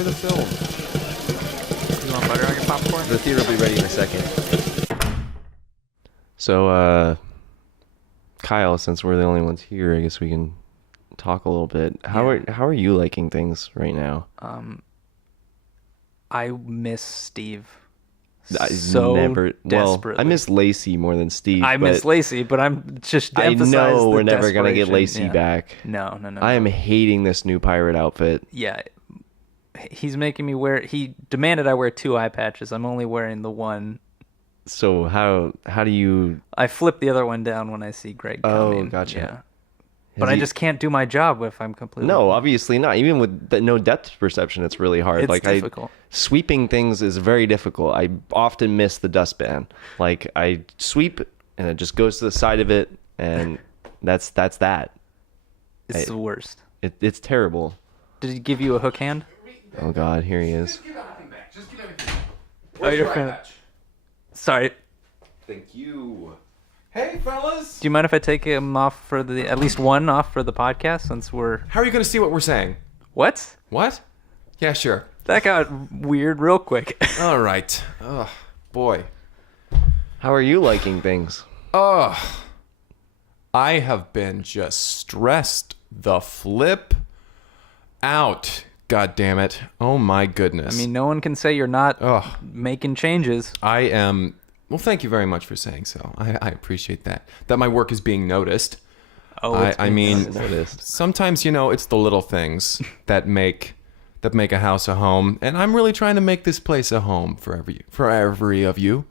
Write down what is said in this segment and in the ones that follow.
enjoy the film. You want butter on your popcorn? The theater will be ready in a second. So, Kyle, since we're the only ones here, I guess we can talk a little bit. How are you liking things right now? I miss Steve. Desperately. Well, I miss Lacey more than Steve. I miss Lacey, but I'm just emphasizing I know we're never gonna get Lacey back. No. I am hating this new pirate outfit. Yeah, he's making me wear. He demanded I wear 2 eye patches. I'm only wearing the one. So how do you? I flip the other one down when I see Greg coming. Oh, gotcha. Yeah. But I just can't do my job if I'm completely... No, obviously not. Even with no depth perception, it's really hard. It's difficult. Sweeping things is very difficult. I often miss the dustpan. Like, I sweep, and it just goes to the side of it, and that's that. It's the worst. It's terrible. Did he give you a hook hand? Oh, God, here he is. Just give everything back. Just give everything back. Oh, you're your eye patch? Sorry. Thank you. Hey, fellas. Do you mind if I take him off for at least one off for the podcast since we're... How are you going to see what we're saying? What? What? Yeah, sure. That got weird real quick. All right. Oh, boy. How are you liking things? I have been just stressed the flip out. God damn it. Oh, my goodness. I mean, no one can say you're not making changes. I am... Well, thank you very much for saying so. I appreciate that. That my work is being noticed. Oh, I mean, noticed. Sometimes, it's the little things that make a house a home, and I'm really trying to make this place a home for every of you.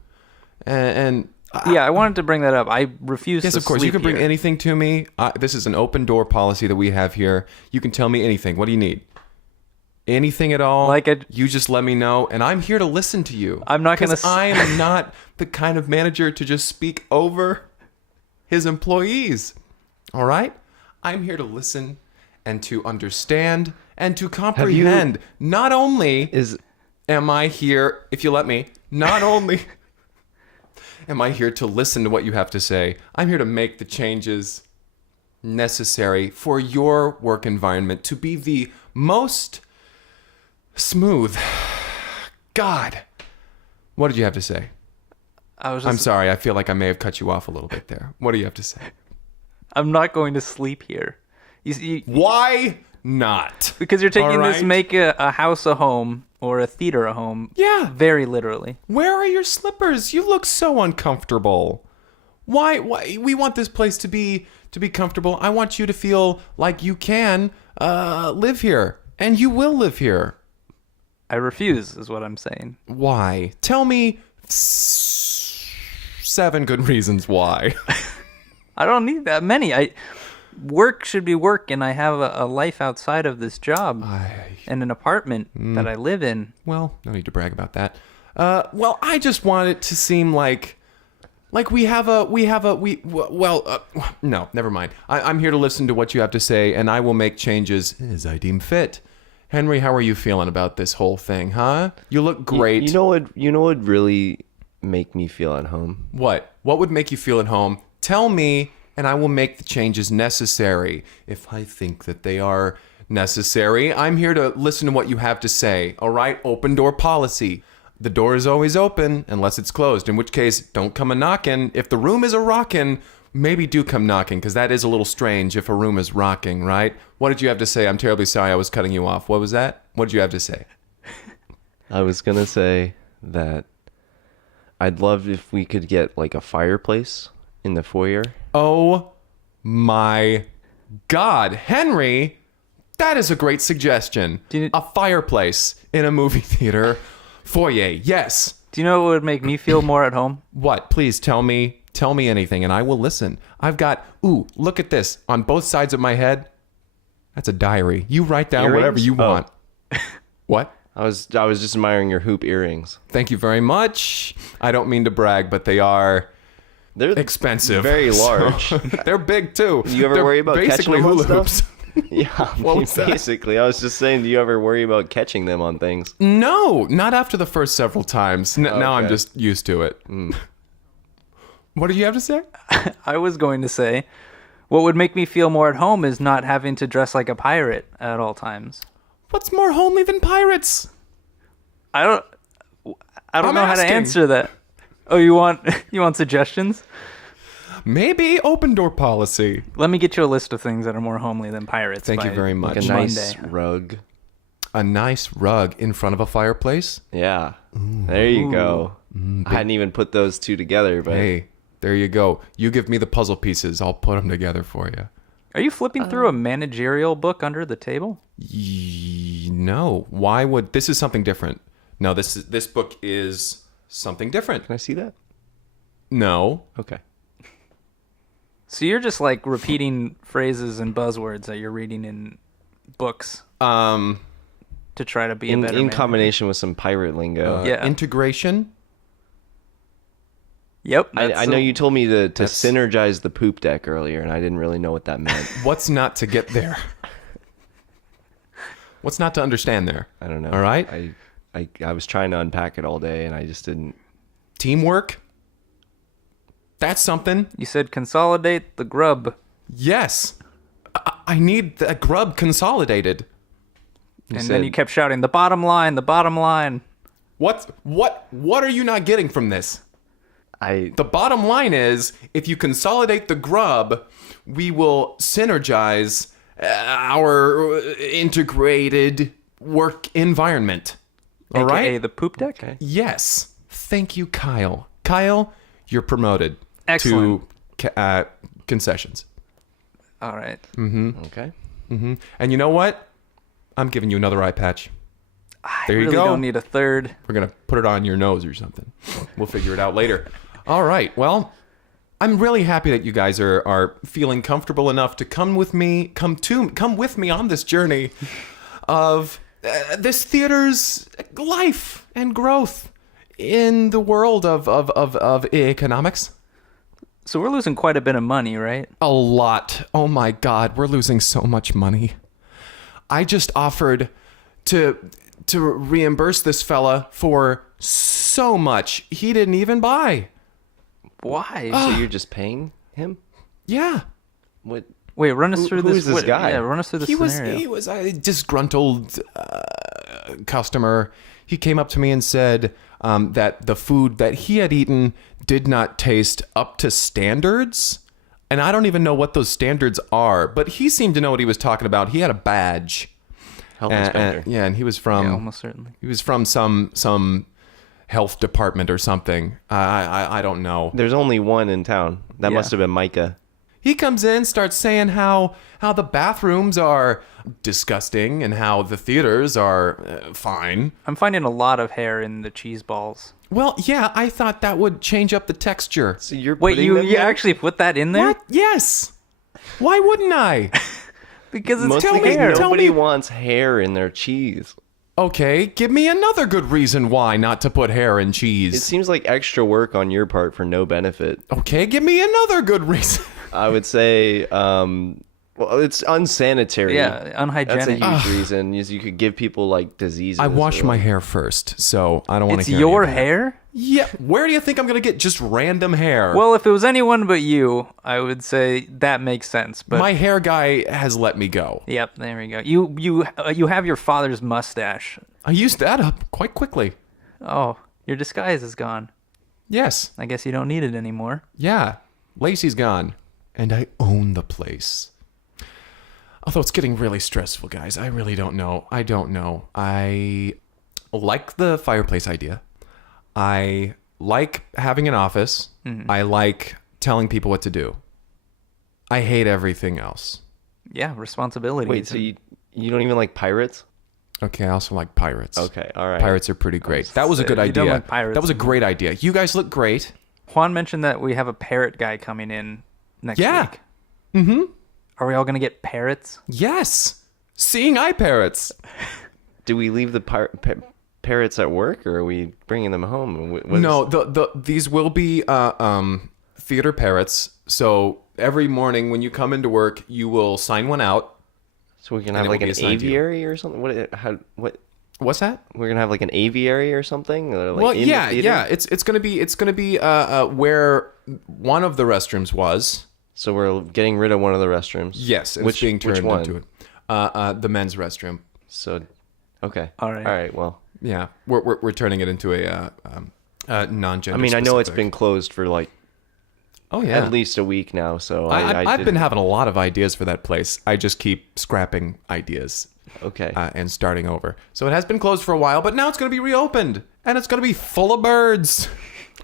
And yeah, I wanted to bring that up. I refuse to yes, of course. You can bring anything to me. This is an open door policy that we have here. You can tell me anything. What do you need? Anything at all, you just let me know, and I'm here to listen to you. I'm not going to... I am not the kind of manager to just speak over his employees, all right? I'm here to listen and to understand and to comprehend. Not only am I here, if you let me, not only am I here to listen to what you have to say, I'm here to make the changes necessary for your work environment to be the most... smooth. God. What did you have to say? I'm sorry. I feel like I may have cut you off a little bit there. What do you have to say? I'm not going to sleep here. Why not? Because you're taking this make a house a home or a theater a home. Yeah. Very literally. Where are your slippers? You look so uncomfortable. Why? We want this place to be comfortable. I want you to feel like you can live here. And you will live here. I refuse, is what I'm saying. Why? Tell me 7 good reasons why. I don't need that many. Work should be work, and I have a life outside of this job and an apartment that I live in. Well, no need to brag about that. I just want it to seem like no, never mind. I'm here to listen to what you have to say, and I will make changes as I deem fit. Henry, how are you feeling about this whole thing, huh? You look great. You know what would really make me feel at home? What? What would make you feel at home? Tell me, and I will make the changes necessary. If I think that they are necessary, I'm here to listen to what you have to say. All right? Open door policy. The door is always open unless it's closed, in which case, don't come a-knocking. If the room is a-rockin', maybe do come knocking, because that is a little strange if a room is rocking, right? What did you have to say? I'm terribly sorry I was cutting you off. What was that? What did you have to say? I was going to say that I'd love if we could get like a fireplace in the foyer. Oh my God. Henry, that is a great suggestion. A fireplace in a movie theater foyer. Yes. Do you know what would make me feel more at home? What? Please tell me anything and I will listen. I've got, look at this. On both sides of my head, that's a diary. You write down whatever you want. What? I was just admiring your hoop earrings. Thank you very much. I don't mean to brag, but they're expensive. Very large. They're big too. You ever worry about catching them on hula stuff? Yeah, basically. I was just saying, do you ever worry about catching them on things? No, not after the first several times. Now I'm just used to it. What did you have to say? I was going to say, what would make me feel more at home is not having to dress like a pirate at all times. What's more homely than pirates? I don't I'm know how to asking. answer that. Oh, you want suggestions? Maybe open door policy. Let me get you a list of things that are more homely than pirates. Thank you by very Like much. a nice Monday. rug. A nice rug in front of a fireplace. Yeah. There you go. I hadn't even put those two together, but Hey, there you go. You give me the puzzle pieces. I'll put them together for you. Are you flipping through a managerial book under the table? No. Why would this is something different? No, this book is something different. can I see that? No. Okay. So you're just like repeating phrases and buzzwords that you're reading in books to try to be a In better in manager. combination with some pirate lingo. Yeah. Integration. Yep. I know you told me to that's- synergize the poop deck earlier, and I didn't really know what that meant. What's not to get there? What's not to understand there? I don't know. All right. I was trying to unpack it all day, and I just didn't. Teamwork. That's something. You said consolidate the grub. Yes. I need the grub consolidated. And said- then you kept shouting, the bottom line, the bottom line. What are you not getting from this? The bottom line is, if you consolidate the grub, we will synergize our integrated work environment. All right? AKA the poop deck? Okay. Yes. Thank you, Kyle. Kyle, you're promoted Excellent. to concessions. All right. Okay. And you know what? I'm giving you another eye patch. I There you really go. don't need a third. We're going to put it on your nose or something. We'll figure it out later. All right. Well, I'm really happy that you guys are feeling comfortable enough to come with me on this journey of this theater's life and growth in the world of economics. So we're losing quite a bit of money, right? A lot. Oh my God, we're losing so much money. I just offered to reimburse this fella for so much he didn't even buy. Why? So you're just paying him? Yeah. What? Wait, run us Who- through who this. is this guy? Yeah, run us through this He scenario. was a disgruntled customer. He came up to me and said that the food that he had eaten did not taste up to standards. And I don't even know what those standards are, but he seemed to know what he was talking about. He had a badge. Health inspector. Yeah, and he was from Yeah, almost certainly. he was from some health department or something. I don't know. There's only one in town. That Yeah. must have been Micah. He comes in, starts saying how the bathrooms are disgusting and how the theaters are fine. I'm finding a lot of hair in the cheese balls. Well, yeah, I thought that would change up the texture. So you're Wait, putting you them there? actually put that in there? What? Yes. Why wouldn't I? Because it's Mostly Tell me- hair. tell nobody me- wants hair in their cheese. Okay, give me another good reason why not to put hair in It cheese. seems like extra work on your part for no benefit. Okay, give me another good reason. I would say, well, it's unsanitary. Yeah, That's a unhygienic. huge reason. Is you could give people like diseases. I wash or, my like- hair first, so I don't want It's to hear your any of that. hair? Yeah, where do you think I'm going to get just random hair? Well, if it was anyone but you, I would say that makes sense. But my hair guy has let me go. yep, there we go. You have your father's mustache. I used that up quite quickly. Oh, your disguise is gone. Yes. I guess you don't need it anymore. Yeah. Lacey's gone. And I own the place. Although it's getting really stressful, guys. I really don't know. I don't know. I like the fireplace idea. I like having an office. I like telling people what to do. I hate everything else. Yeah, responsibility. Wait, so you don't even like pirates? Okay, I also like pirates. Okay, all right. Pirates are pretty great. That was a good You idea. don't like pirates. That was a great idea. You guys look great. Juan mentioned that we have a parrot guy coming in next Yeah. week. Mm-hmm. Are we all gonna get parrots? Yes. Seeing eye parrots. Do we leave the parrots at work, or are we bringing them home? No, these will be theater parrots. So every morning when you come into work, you will sign one out. So we're gonna And have it like will an be assigned to you. aviary or something. What? What's that? We're gonna have like an aviary or something. Or like Well, in the yeah, theater? yeah. It's gonna be where one of the restrooms was. So we're getting rid of one of the restrooms. Yes, and Which it's being turned which one? into the men's restroom. So Okay. All right. All right. Well, Yeah, we're turning it into a non-gender. I mean, I know it's specific. been closed for like Oh yeah. at least a week now, so I've been didn't- having a lot of ideas for that place. I just keep scrapping ideas Okay. and starting over. So it has been closed for a while, but now it's going to be reopened, and it's going to be full of birds.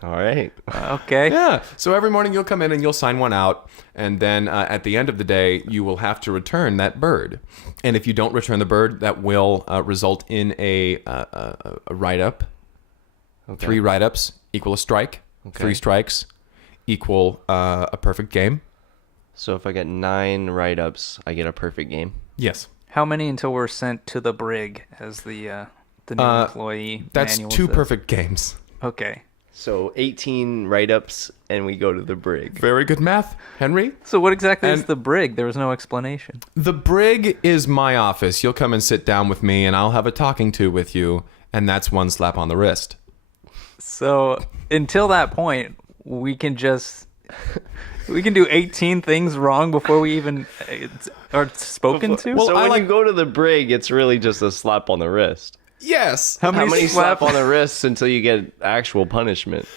All right. Okay. Yeah. So every morning you'll come in and you'll sign one out, and then at the end of the day you will have to return that bird. And if you don't return the bird, that will result in a write-up. Okay. 3 write-ups equal a strike. Okay. 3 strikes equal a perfect game. So if I get 9 write-ups, I get a perfect game. Yes. How many until we're sent to the brig as the new employee? That's manual 2 says? perfect games. Okay. So 18 write-ups, and we go to the brig. Very good math, Henry. So what exactly is And- the brig? There was no explanation. The brig is my office. You'll come and sit down with me, and I'll have a talking to with you, and that's 1 slap on the wrist. So until that point, we can just we can do 18 things wrong before we even are spoken to. Well, so I when like- you go to the brig, it's really just a slap on the wrist. Yes. How How many slap slap- on the wrists until you get actual punishment?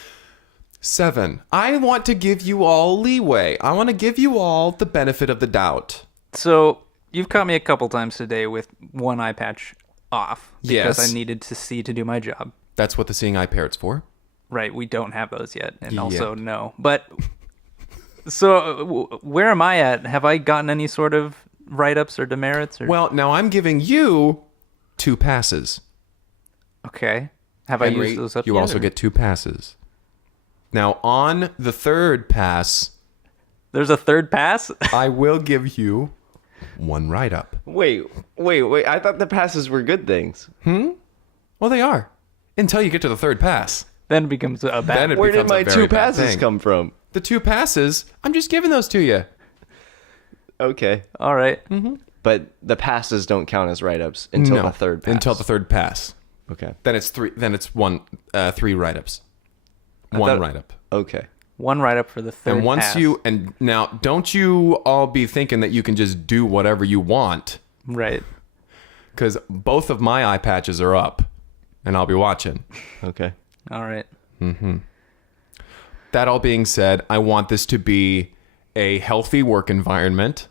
7. I want to give you all leeway. I want to give you all the benefit of the doubt. So you've caught me a couple times today with one eye patch off because Yes. I needed to see to do my job. That's what the seeing eye parrot's for. Right, we don't have those yet, and Yep. also no. But so where am I at? Have I gotten any sort of write-ups or demerits? Or Well, now I'm giving you 2 passes. okay, have I Henry, used those up you yet, also or- get 2 passes. Now, on the 3rd pass, There's a third pass. I will give you 1 write-up. Wait. I thought the passes were good things. Well, they are. Until you get to the 3rd pass. Then it becomes a Then bad. it Where did becomes a my very 2 bad passes thing. come from? The 2 passes, I'm just giving those to you. Okay. All right. But the passes don't count as write-ups until No, the 3rd pass. Until the 3rd pass. Okay. Then it's 3. Then it's 3 write-ups. 1 thought- write-up. Okay. One write-up for the third. And once pass. and now, don't you all be thinking that you can just do whatever you want, right. because both of my eye patches are up, and I'll be watching. Okay. All right. That all being said, I want this to be a healthy work environment.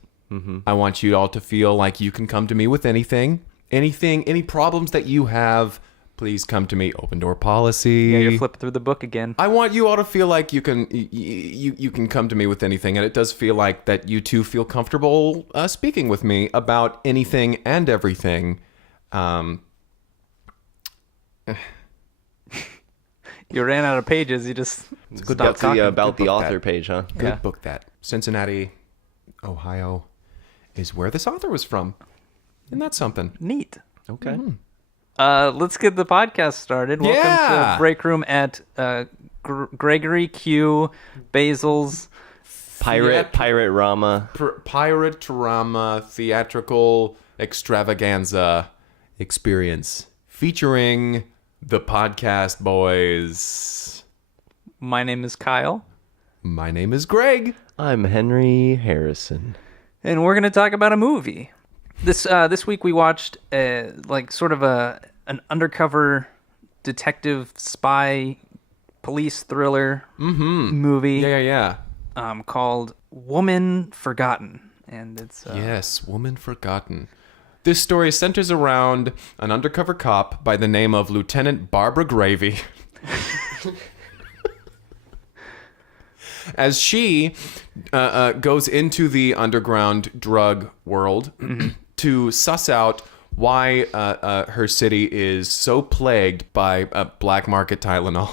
I want you all to feel like you can come to me with anything, any problems that you have. Please come to me. Open door policy. Yeah, you're flipping through the book again. I want you all to feel like you can come to me with anything, and it does feel like that you two feel comfortable speaking with me about anything and everything. You ran out of pages. You just stopped That's talking. about the book author that. page, huh? Good Yeah. book that. Cincinnati, Ohio, is where this author was from. Isn't that something? Neat. Okay. Let's get the podcast started. Welcome Yeah. to Break Room at Gregory Q. Basil's. Pirate Rama. Pirate drama theatrical extravaganza experience featuring the podcast boys. My name is Kyle, My name is Greg. I'm Henry Harrison. and we're going to talk about a movie. This week we watched sort of an undercover detective spy police thriller movie Yeah. called Woman Forgotten, and it's Yes, Woman Forgotten. This story centers around an undercover cop by the name of Lieutenant Barbara Gravy. As she goes into the underground drug world to suss out why her city is so plagued by black market Tylenol.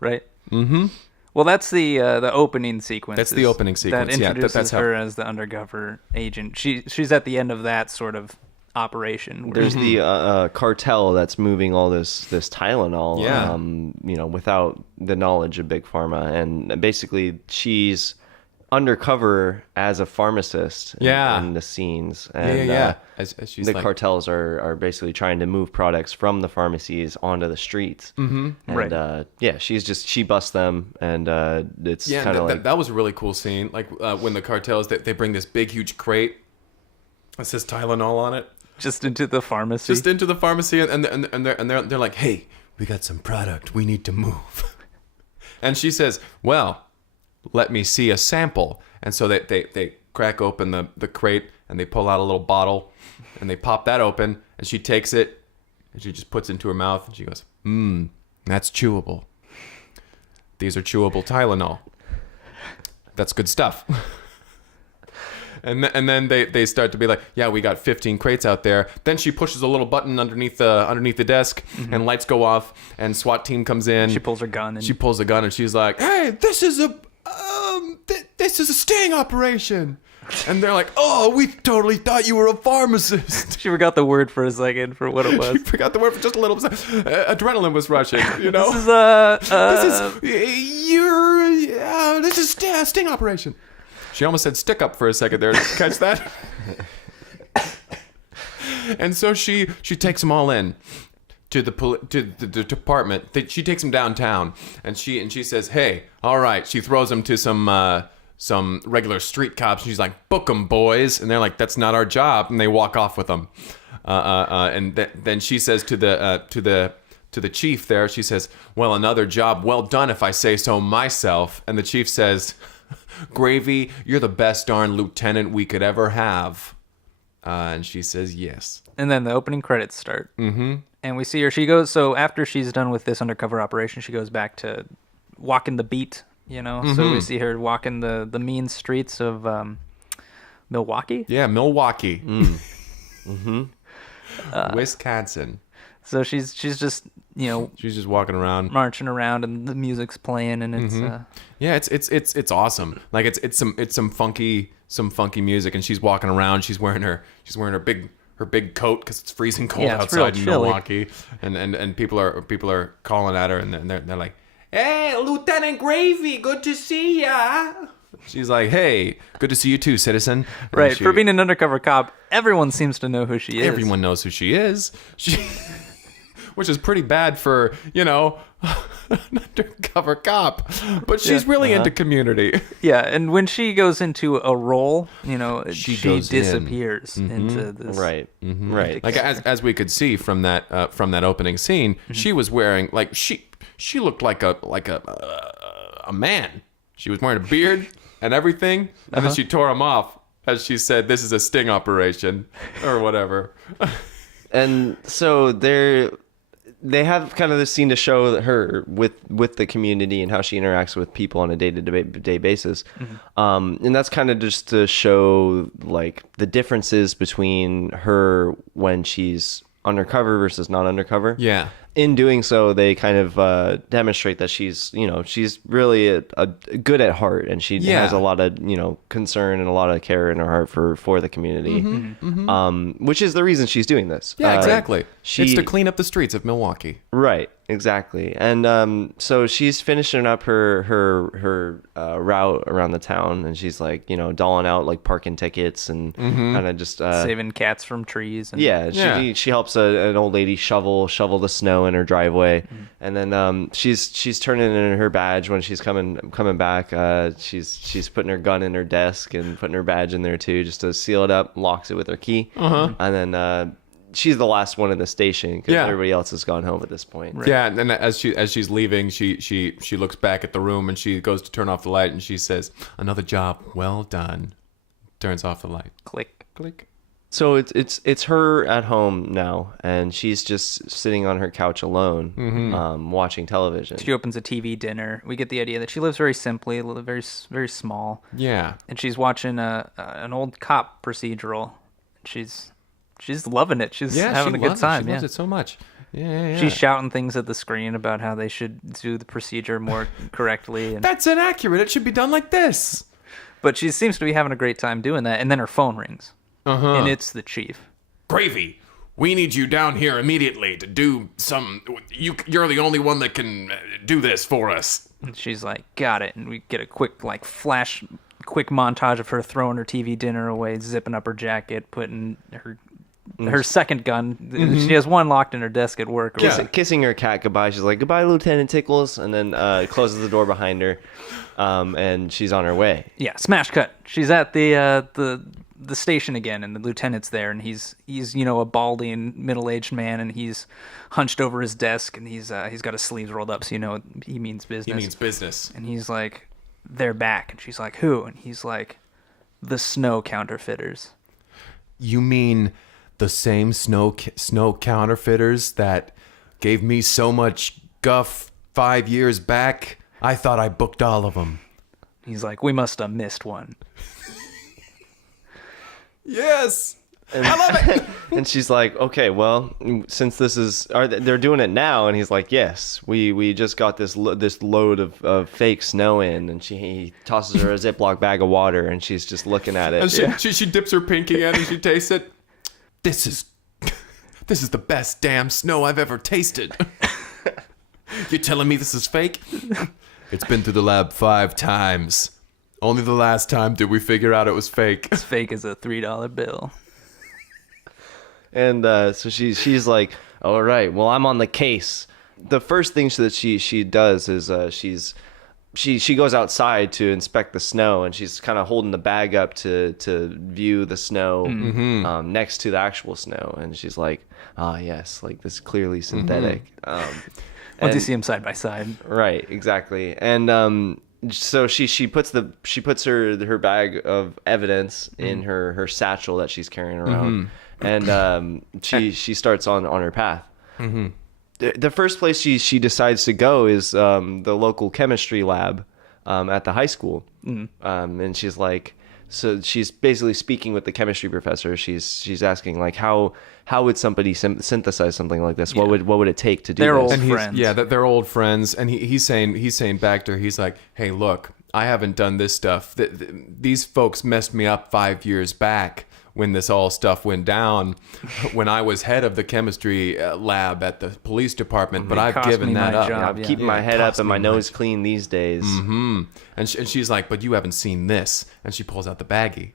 right. Mm-hmm. Well, that's the opening sequence. That's the opening sequence, That yeah, introduces that's how- her as the undercover agent. She's at the end of that sort of operation. where- There's the cartel that's moving all this Tylenol, Yeah. without the knowledge of Big Pharma, and basically she's undercover as a pharmacist in the scenes, and As she's the like, cartels are basically trying to move products from the pharmacies onto the streets. And Right. she busts them, and it's yeah, kind of like that was a really cool scene. Like when the cartels they bring this big huge crate that says Tylenol on it. Just into the pharmacy. Just into the pharmacy, and they're like, hey, we got some product. We need to move. And she says, well, let me see a sample. And so they crack open the crate, and they pull out a little bottle, and they pop that open, and she takes it, and she just puts it into her mouth, and she goes, that's chewable. These are chewable Tylenol. That's good stuff. And then they start to be like, yeah, we got 15 crates out there. Then she pushes a little button underneath the desk, and lights go off, and SWAT team comes in. She pulls her gun. She pulls a gun, and she's like, hey, this is a sting operation. And they're like, oh, we totally thought you were a pharmacist. She forgot the word for a second for what it was. She forgot the word for just a little bit. Adrenaline was rushing, you know? This is a sting operation. She almost said stick up for a second there. Did you catch that? And so she takes them all in to the department. She takes them downtown, and she says, hey, all right. She throws them to some regular street cops. She's like, book them, boys. And they're like, that's not our job. And they walk off with them. And then she says to the chief there, she says, well, another job well done if I say so myself. And the chief says, Gravy, you're the best darn lieutenant we could ever have. And she says yes. And then the opening credits start. Mm-hmm. And we see her. She goes, so after she's done with this undercover operation, she goes back to walking the beat, you know? Mm-hmm. So we see her walking the mean streets of Milwaukee? Yeah, Milwaukee. Mm-hmm. Wisconsin. So she's just, you know, she's just walking around, marching around, and the music's playing, and it's yeah, it's awesome. Like it's some funky music, and she's walking around. She's wearing her big coat because it's freezing cold outside in Milwaukee, and people are calling at her, and they're like, hey, Lieutenant Gravy, good to see ya. She's like, hey, good to see you too, citizen. And right. For being an undercover cop, everyone seems to know who she is. Everyone knows who she is. Which is pretty bad for, you know, an undercover cop. But she's really into community. Yeah, and when she goes into a role, you know, she disappears into this. Right, right. Like as we could see from that opening scene, she was wearing like she looked like a man. She was wearing a beard and everything, and then she tore him off as she said, "This is a sting operation," or whatever. And so they have kind of this scene to show her with the community and how she interacts with people on a day-to-day basis. And that's kind of just to show like the differences between her when she's undercover versus not undercover. Yeah. In doing so, they kind of demonstrate that she's really a good at heart, and she has a lot of concern and a lot of care in her heart for the community, which is the reason she's doing this. Yeah, exactly. It's to clean up the streets of Milwaukee. Right, exactly. And so she's finishing up her route around the town, and she's like doling out like parking tickets and kind of just saving cats from trees. And she helps an old lady shovel the snow in her driveway, and then she's turning in her badge when she's coming back. She's putting her gun in her desk and putting her badge in there too, just to seal it up. Locks it with her key, and then she's the last one in the station because everybody else has gone home at this point. Right. Yeah, and as she's leaving, she looks back at the room and she goes to turn off the light and she says, "Another job well done." Turns off the light. Click. So it's her at home now, and she's just sitting on her couch alone, watching television. She opens a TV dinner. We get the idea that she lives very simply, very very small. Yeah. And she's watching an old cop procedural. She's loving it. She's having a good time. She loves it so much. Yeah. She's shouting things at the screen about how they should do the procedure more correctly. And that's inaccurate. It should be done like this. But she seems to be having a great time doing that. And then her phone rings. And it's the chief. Gravy, we need you down here immediately to do some... You're the only one that can do this for us. And she's like, got it. And we get a quick montage of her throwing her TV dinner away, zipping up her jacket, putting her her second gun. She has one locked in her desk at work. Or Kissing her cat goodbye. She's like, "Goodbye, Lieutenant Tickles," and then closes the door behind her, and she's on her way. Yeah, smash cut. She's at the station again, and the lieutenant's there, and he's a balding middle-aged man, and he's hunched over his desk, and he's got his sleeves rolled up, so he means business. He means business. And he's like, "They're back," and she's like, "Who?" And he's like, "The snow counterfeiters." You mean the same snow counterfeiters that gave me so much guff 5 years back? I thought I booked all of them. He's like, "We must have missed one." Yes. I love it. And she's like, "Okay, well, since they're doing it now," and he's like, "Yes, we just got this load of fake snow in," and he tosses her a Ziploc bag of water, and she's just looking at it. And she dips her pinky in and she tastes it. This is the best damn snow I've ever tasted. You're telling me this is fake? It's been through the lab 5 times. Only the last time did we figure out it was fake. It's fake as a $3 bill. And so she's like, "All right, well, I'm on the case." The first thing that she does is she goes outside to inspect the snow, and she's kind of holding the bag up to view the snow next to the actual snow, and she's like, "Ah, yes, like this is clearly synthetic." Once you see them side by side, right? Exactly, and so she puts her bag of evidence in her satchel that she's carrying around, and she starts on her path. The first place she decides to go is the local chemistry lab at the high school, and she's like, so she's basically speaking with the chemistry professor. She's asking like, how would somebody synthesize something like this? What would it take to do They're this? old friends. They're old friends, and he's saying back to her, he's like, "Hey, look, I haven't done this stuff. These folks messed me up 5 years back when this all stuff went down, when I was head of the chemistry lab at the police department, but I've given that up. Job, I'm keeping my head up and my nose clean these days." And she's like, "But you haven't seen this," and she pulls out the baggie.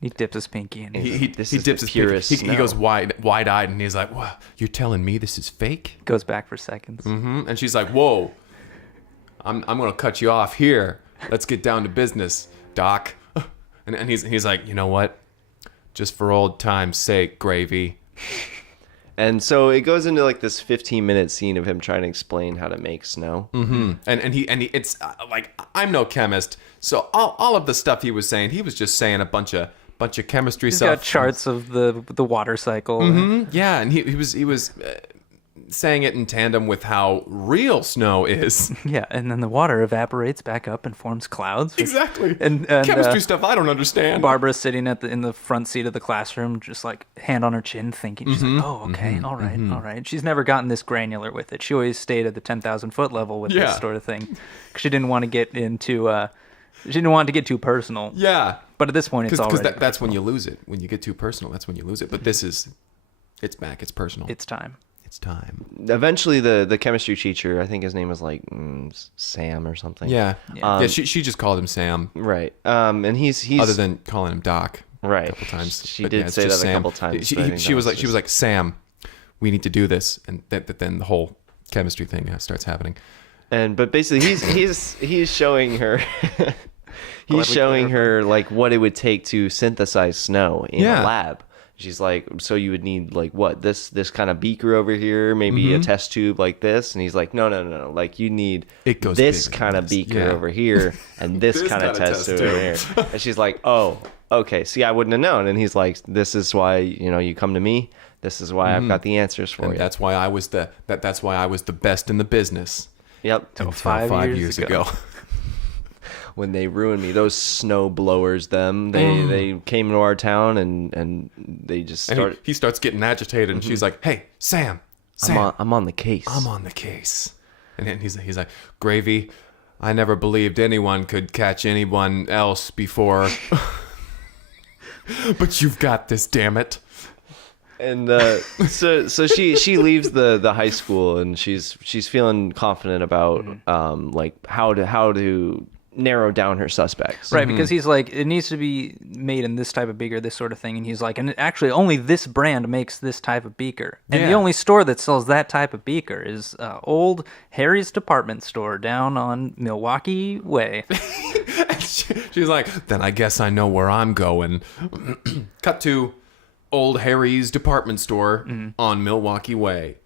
He dips his pinky in. He This dips is the his purest pinky. He snow. goes wide-eyed, and he's like, "Wow, you're telling me this is fake?" Goes back for seconds. And she's like, "Whoa, I'm gonna cut you off here. Let's get down to business, Doc." And he's like, "You know what? Just for old time's sake, gravy." And so it goes into like this 15-minute scene of him trying to explain how to make snow. And he it's like, I'm no chemist, so all of the stuff he was saying, he was just saying a bunch of chemistry He's stuff. got charts of the water cycle. Yeah, and he was saying it in tandem with how real snow is. Yeah, and then the water evaporates back up and forms clouds. Exactly. And chemistry stuff I don't understand. Barbara's sitting in the front seat of the classroom, just like hand on her chin, thinking. She's like, "Oh, okay, all right." She's never gotten this granular with it. She always stayed at the 10,000-foot level with this sort of thing, because she didn't want to get into. She didn't want it to get too personal. Yeah. But at this point, it's already because that's when you lose it. When you get too personal, that's when you lose it. But it's back. It's personal. It's time. It's time. Eventually, the chemistry teacher, I think his name was like Sam or something. Yeah. She just called him Sam. Right. And he's other than calling him Doc. Right. A couple times. She But did it's say just that a Sam. couple times. She was like, "Sam, we need to do this," and then the whole chemistry thing starts happening. But basically, he's showing her. He's showing her like what it would take to synthesize snow in a lab. She's like, "So you would need like what? This kind of beaker over here, maybe a test tube like this." And he's like, "No. Like you need this kind of beaker over here and this kind of test tube over here." And she's like, "Oh, okay. See, I wouldn't have known." And he's like, "This is why you come to me. This is why I've got the answers for you." That's why I was that's why I was the best in the business. Yep. Until 5 years ago. When they ruined me, those snow blowers, they came into our town and they just started. He starts getting agitated, and she's like, "Hey, Sam, I'm on the case. I'm on the case." And then he's like, "Gravy, I never believed anyone could catch anyone else before, but you've got this, damn it." And so she leaves the high school, and she's feeling confident about like how to narrow down her suspects. Right, because he's like, it needs to be made in this type of beaker, this sort of thing. And he's like, and actually only this brand makes this type of beaker. And the only store that sells that type of beaker is Old Harry's Department Store down on Milwaukee Way. She's like, then I guess I know where I'm going. Cut to Old Harry's Department Store on Milwaukee Way.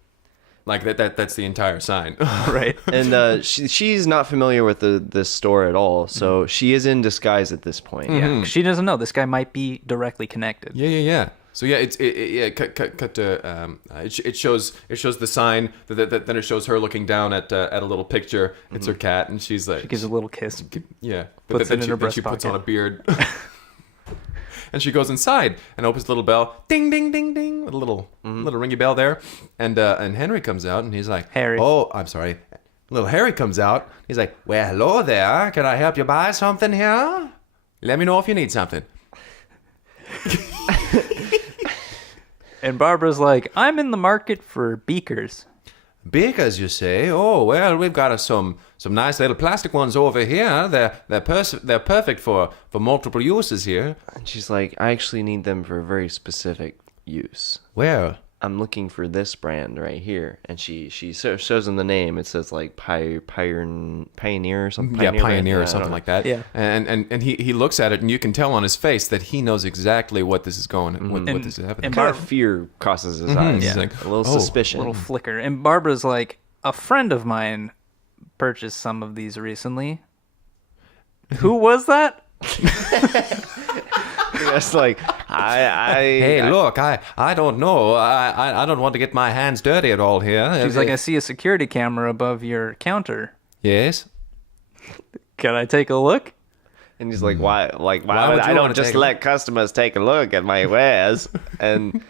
Like that's the entire sign. Right. And she's not familiar with this store at all, so she is in disguise at this point. Yeah, she doesn't know this guy might be directly connected. Yeah. So yeah, cut to it shows the sign that then it shows her looking down at a little picture. It's her cat, and she's like, She gives a little kiss. yeah, Puts it in her breast she puts pocket. on a beard. And she goes inside and opens the little bell, ding, ding, ding, ding, with a little ringy bell there. And Henry comes out and he's like, Harry. Oh, I'm sorry. Little Harry comes out. He's like, well, hello there. Can I help you buy something here? Let me know if you need something. And Barbara's like, I'm in the market for beakers. Beakers, you say? Oh, well, we've got some nice little plastic ones over here. They're perfect for multiple uses here. And she's like, I actually need them for a very specific use. Where? I'm looking for this brand right here. And she shows him the name. It says like Pioneer or something. Pioneer or something like that. Yeah. And he looks at it, and you can tell on his face that he knows exactly what this is going, what this is happening. and Kind of fear crosses his eyes. He's Yeah. like, A little oh, suspicion. Little flicker. And Barbara's like, a friend of mine purchased some of these recently. Who was that? That's like, Hey, look, I don't know. I don't want to get my hands dirty at all here. She's like, I see a security camera above your counter. Yes. Can I take a look? And he's like, why would would you I wanna don't just take a let customers take a look at my wares? And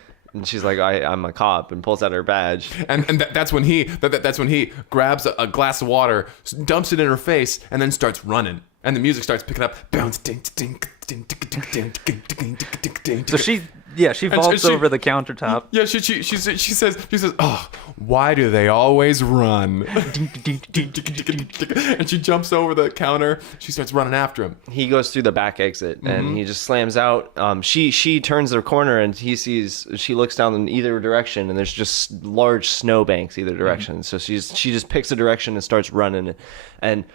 she's like, I'm a cop, and pulls out her badge. And that's when he grabs a glass of water, dumps it in her face, and then starts running. And the music starts picking up. Bounce, ding, ding, ding, ding, ding, ding, ding, ding, ding, ding. So she vaults over the countertop. Yeah, she says, oh, why do they always run? And she jumps over the counter. She starts running after him. He goes through the back exit, and he just slams out. She turns the corner, and she looks down in either direction, and there's just large snowbanks either direction. So she just picks a direction and starts running, and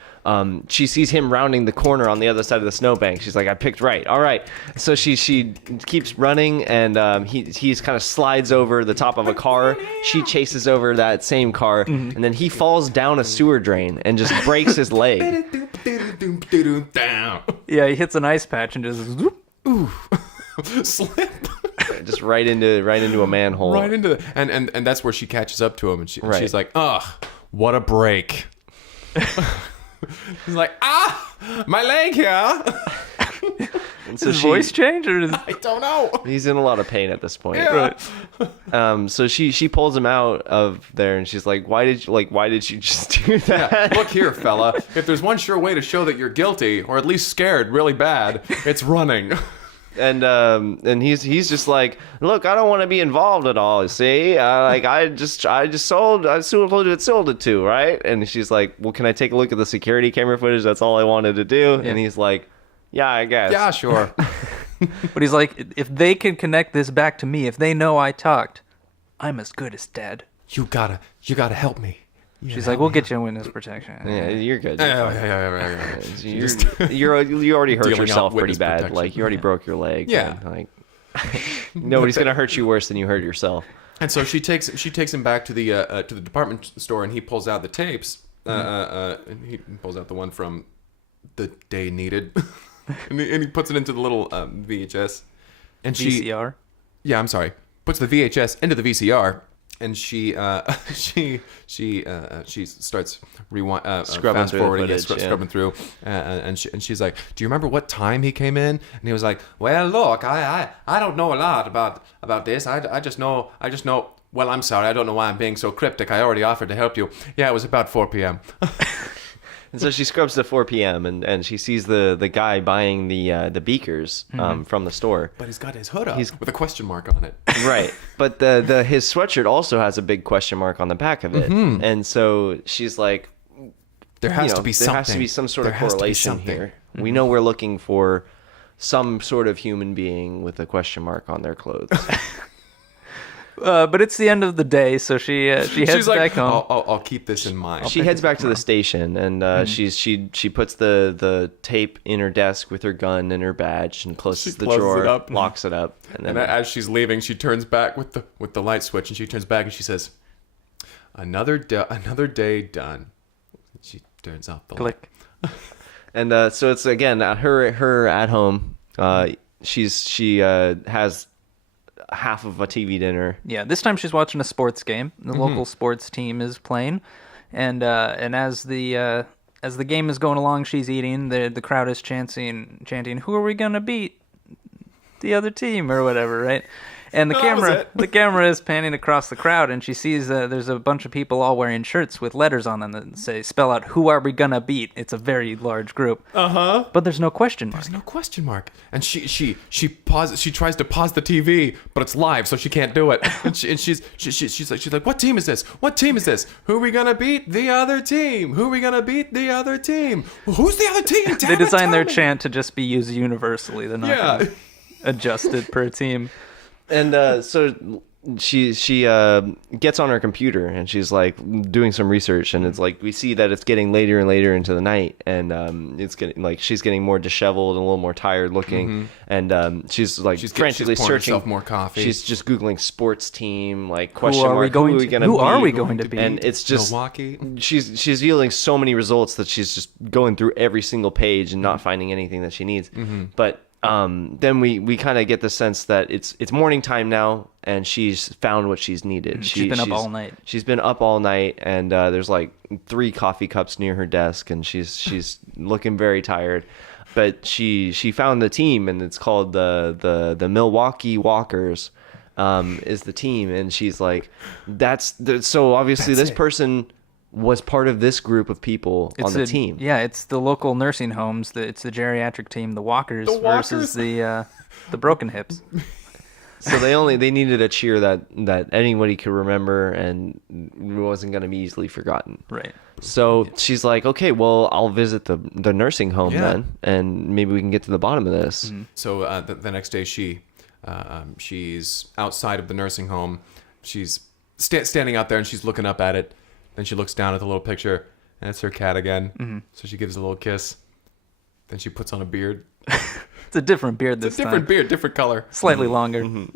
she sees him rounding the corner on the other side of the snowbank. She's like, I picked right. All right. So she keeps running, and he's kind of slides over the top of a car. She chases over that same car, and then he falls down a sewer drain and just breaks his leg. Yeah, he hits an ice patch and just whoop. Slip. Just right into a manhole. Right into and that's where she catches up to him, and Right. she's like, ugh, what a break. He's like, my leg here. And so His voice change or I don't know. he's in a lot of pain at this point. Yeah. So she pulls him out of there, and she's like, why did you just do that? Look here, fella. If there's one sure way to show that you're guilty, or at least scared really bad, it's running. And he's just like, look, I don't want to be involved at all. See, I sold it to, right? And she's like, well, can I take a look at the security camera footage? That's all I wanted to do. Yeah. And he's like, yeah, I guess. Yeah, sure. But he's like, if they can connect this back to me, if they know I talked, I'm as good as dead. You gotta help me. She's like, we'll get you witness protection. Yeah, you're good. Yeah. You already hurt Dealing out yourself pretty witness bad. protection. Like, you already broke your leg. Yeah. man. Like, nobody's gonna hurt you worse than you hurt yourself. And so she takes him back to the department store, and he pulls out the tapes. And he pulls out the one from the day needed, and he puts it into the little VHS. And VCR. Yeah, I'm sorry. Puts the VHS into the VCR, and she starts Scrubbing fast through the forwarding, footage, yeah. scrubbing through, and she's like, "Do you remember what time he came in?" And he was like, "Well, look, I don't know a lot about this. I just know. Well, I'm sorry, I don't know why I'm being so cryptic. I already offered to help you. Yeah, it was about 4 p.m." And so she scrubs to 4 p.m. and she sees the guy buying the beakers from the store. But he's got his hood up with a question mark on it. Right. But his sweatshirt also has a big question mark on the back of it. And so she's like, There has to be something. There has to be some sort of There has to be correlation something. here. We know we're looking for some sort of human being with a question mark on their clothes. But it's the end of the day, so she heads She's like, back home. I'll keep this in mind. She heads back to the station, and she puts the tape in her desk with her gun and her badge, and closes the closes drawer, it up. locks it up, and And then as she's leaving, she turns back with the light switch, and she turns back and she says, another day done. She turns off the light. Click. and so it's again her at home. She has half of a TV dinner. Yeah, this time she's watching a sports game. The local sports team is playing, and as the game is going along, she's eating. The crowd is chanting, "Who are we gonna beat? The other team," or whatever, right? And the camera is panning across the crowd, and she sees there's a bunch of people all wearing shirts with letters on them that spell out "Who are we gonna beat?" It's a very large group. But There's no question mark. there's no question mark. And she pauses. She tries to pause the TV, but it's live, so she can't do it. And she's like, what team is this? What team is this? Who are we gonna beat? The other team. Who are we gonna beat? The other team. Who's the other team? They designed their chant to just be used universally. They're not Yeah. gonna adjust it per team. And so she gets on her computer, and she's like doing some research, and it's like we see that it's getting later and later into the night, and it's getting like she's getting more disheveled and a little more tired looking, and she's like frantically she's pouring searching herself more coffee. She's just googling sports team, like question Who are mark, Who are we going to beat? And it's just Milwaukee. she's yielding so many results that she's just going through every single page and not finding anything that she needs. But then we kind of get the sense that it's morning time now, and she's found what she's needed. She's been up all night. She's been up all night, and there's like 3 coffee cups near her desk, and she's looking very tired. But she found the team, and it's called the Milwaukee Walkers, is the team, and she's like, so obviously That's this it. person was part of this group of people on the team. Yeah, it's the local nursing homes. It's the geriatric team, the Walkers, versus the Broken Hips. So they needed a cheer that anybody could remember and wasn't going to be easily forgotten. Right. So she's like, okay, well, I'll visit the nursing home Yeah. then, and maybe we can get to the bottom of this. So the next day, she's outside of the nursing home. She's standing out there, and she's looking up at it. Then she looks down at the little picture, and it's her cat again. So she gives a little kiss. Then she puts on a beard. It's a different beard this Different time. beard, different color. Slightly longer. And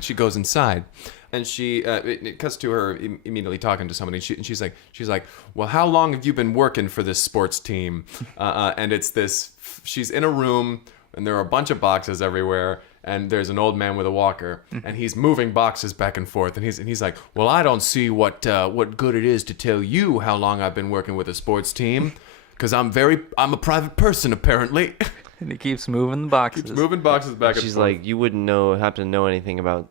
she goes inside, and it cuts to her immediately talking to somebody. And she's like, well, how long have you been working for this sports team? And it's this. She's in a room, and there are a bunch of boxes everywhere. And there's an old man with a walker, and he's moving boxes back and forth. And he's like, well, I don't see what good it is to tell you how long I've been working with a sports team, because I'm a private person apparently. And he keeps moving the boxes. Moving boxes back and She's forth. like, you wouldn't happen to know anything about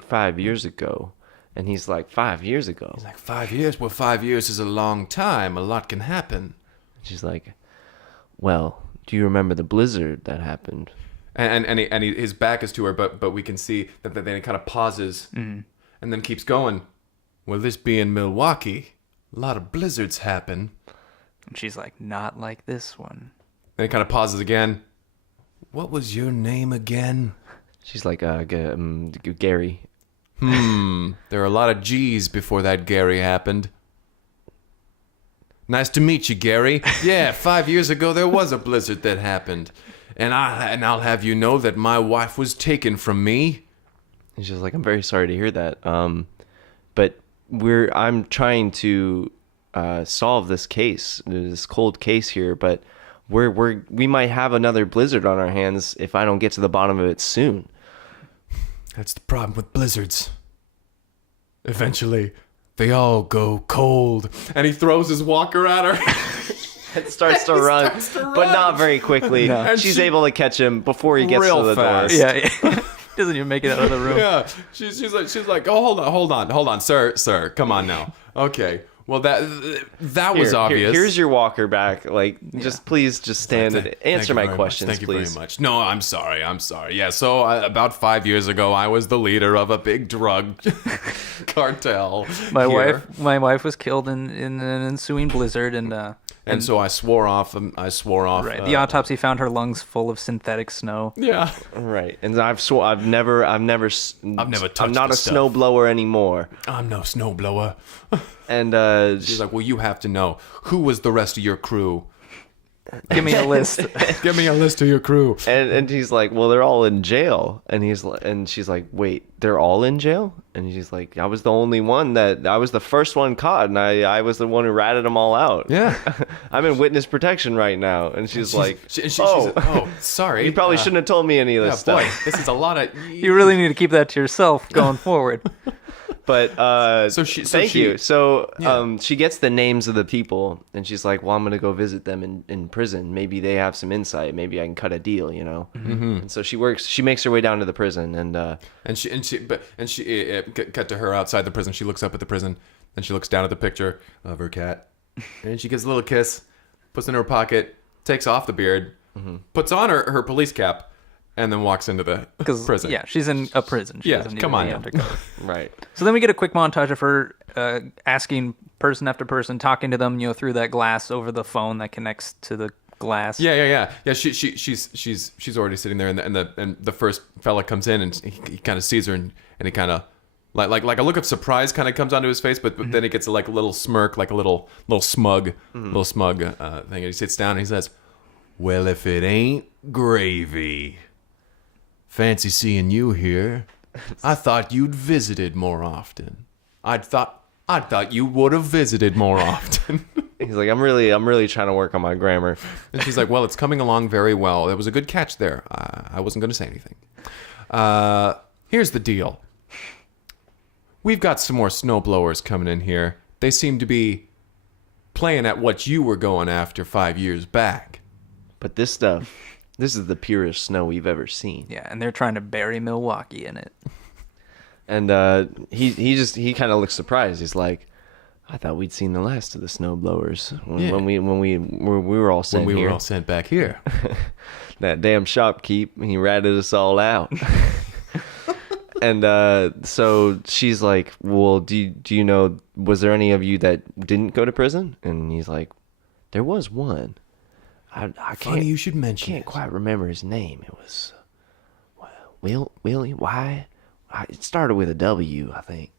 5 years ago. And he's like, 5 years ago? Like 5 years? Well, 5 years is a long time. A lot can happen. She's like, well, do you remember the blizzard that happened? And his back is to her, but we can see that then he kind of pauses and then keeps going. Well, this being Milwaukee, a lot of blizzards happen. And she's like, not like this one. Then he kind of pauses again. What was your name again? She's like, Gary. There are a lot of G's before that Gary happened. Nice to meet you, Gary. Yeah, 5 years ago there was a blizzard that happened. And I'll have you know that my wife was taken from me. And she's like, I'm very sorry to hear that. But I'm trying to solve this case, this cold case here, but we might have another blizzard on our hands if I don't get to the bottom of it soon. That's the problem with blizzards. Eventually, they all go cold. And he throws his walker at her. It starts to run, but not very quickly. No. And She's she- able to catch him before he gets Real to the fast. door. Yeah. Doesn't even make it out of the room. Yeah, she's like, oh, hold on, sir, come on now. Okay, Well, that was Here, obvious. here's your walker back. Like, just please, just stand and answer my questions, Thank you please. very much. No, I'm sorry. Yeah, so about 5 years ago, I was the leader of a big drug cartel. My here. wife was killed in an ensuing blizzard, And so I swore off. right. The autopsy found her lungs full of synthetic snow. Yeah. Right, and I've never touched. I'm not a this stuff. snowblower anymore. I'm no snowblower. And She's like, well, you have to know who was the rest of your crew. Give me a list. Give me a list of your crew. and he's like, well, they're all in jail. And she's like, wait, they're all in jail? And she's like, I was the only one I was the first one caught, and I was the one who ratted them all out. Yeah. I'm in witness protection right now. And she's like, she's oh, like, oh, sorry. you probably shouldn't have told me any of this Yeah, boy, stuff. this is a lot of. You really need to keep that to yourself going forward. But thank you. So Yeah. she gets the names of the people, and she's like, well, I'm gonna go visit them in prison. Maybe they have some insight. Maybe I can cut a deal, you know. Mm-hmm. And so she makes her way down to the prison, and cut to her outside the prison. She looks up at the prison, and she looks down at the picture of her cat, and she gives a little kiss, puts it in her pocket, takes off the beard, puts on her police cap, and then walks into the prison. Yeah, she's in a prison. She Yeah, doesn't need come to on be now. undercover. right. So then we get a quick montage of her asking person after person, talking to them, through that glass over the phone that connects to the glass. Yeah. She's already sitting there, and the first fella comes in, and he kind of sees her, and he kind of like a look of surprise kind of comes onto his face, but then he gets a little smirk, like a little smug thing, and he sits down and he says, "Well, if it ain't gravy, fancy seeing you here. I thought you'd visited more often. I thought you would have visited more often." He's like, I'm really trying to work on my grammar. And she's like, well, it's coming along very well. It was a good catch there. I wasn't going to say anything. Here's the deal. We've got some more snowblowers coming in here. They seem to be playing at what you were going after 5 years back. But this is the purest snow we've ever seen. Yeah, and they're trying to bury Milwaukee in it. And he kind of looks surprised. He's like, I thought we'd seen the last of the snowblowers when we were all sent When we here. were all sent back here. That damn shopkeep, he ratted us all out. And so she's like, well, do you know, was there any of you that didn't go to prison? And he's like, there was one. I Funny you should mention can't it. quite remember his name. It was William. Why? It started with a W, I think.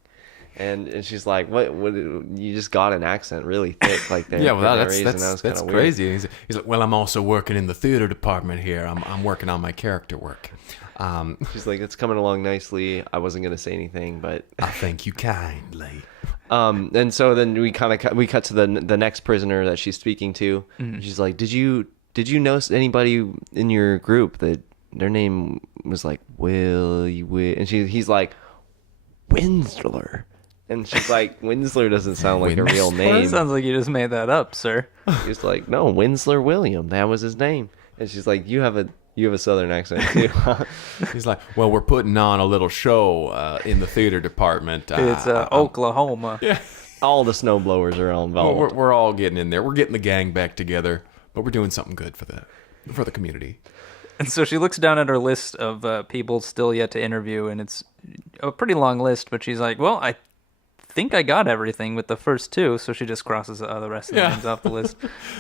And she's like, what? You just got an accent really thick, like there. Yeah, well, for no reason. That was that's kinda crazy. He's like, well, I'm also working in the theater department here. I'm working on my character work. Weird. She's like, it's coming along nicely. I wasn't gonna say anything, but I thank you kindly. and so then we cut to the next prisoner that she's speaking to. Mm-hmm. She's like, did you know anybody in your group that their name was like Willie? And he's like, Winsler. And she's like, Winsler doesn't sound like a real Well, name. it sounds like you just made that up, sir. He's like, no, Winsler William. That was his name. And she's like, you have a southern accent too. He's like, well, we're putting on a little show in the theater department. It's Oklahoma. Yeah. All the snowblowers are all involved. We're all getting in there. We're getting the gang back together, but we're doing something good for the community. And so she looks down at her list of people still yet to interview, and it's a pretty long list, but she's like, well, I think I got everything with the first two, so she just crosses the rest of the names off the list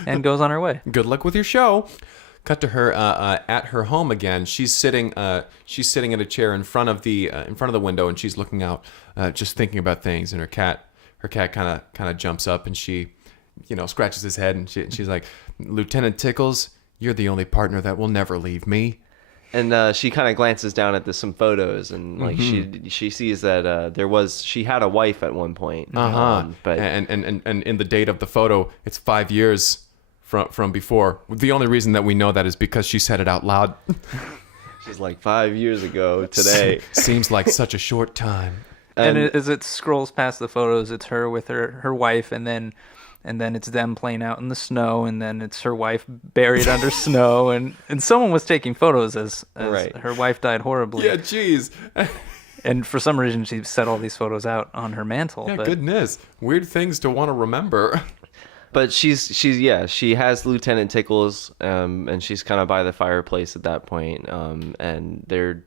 and goes on her way. Good luck with your show. Cut to her at her home again. She's sitting at a chair in front of the window, and she's looking out, just thinking about things. And her cat kind of jumps up, and she, scratches his head, and she's like, Lieutenant Tickles, you're the only partner that will never leave me. And she kind of glances down at some photos, and like she sees that she had a wife at one point. But and in the date of the photo, it's 5 years from before. The only reason that we know that is because she said it out loud. she's like, 5 years ago today. Seems like such a short time. And as it scrolls past the photos, it's her with her wife, and then it's them playing out in the snow, and then it's her wife buried under snow, and someone was taking photos as Right. her wife died horribly. Yeah, jeez. And for some reason, she set all these photos out on her mantle. Yeah, but goodness. Weird things to want to remember. But she has Lieutenant Tickles, and she's kind of by the fireplace at that point, and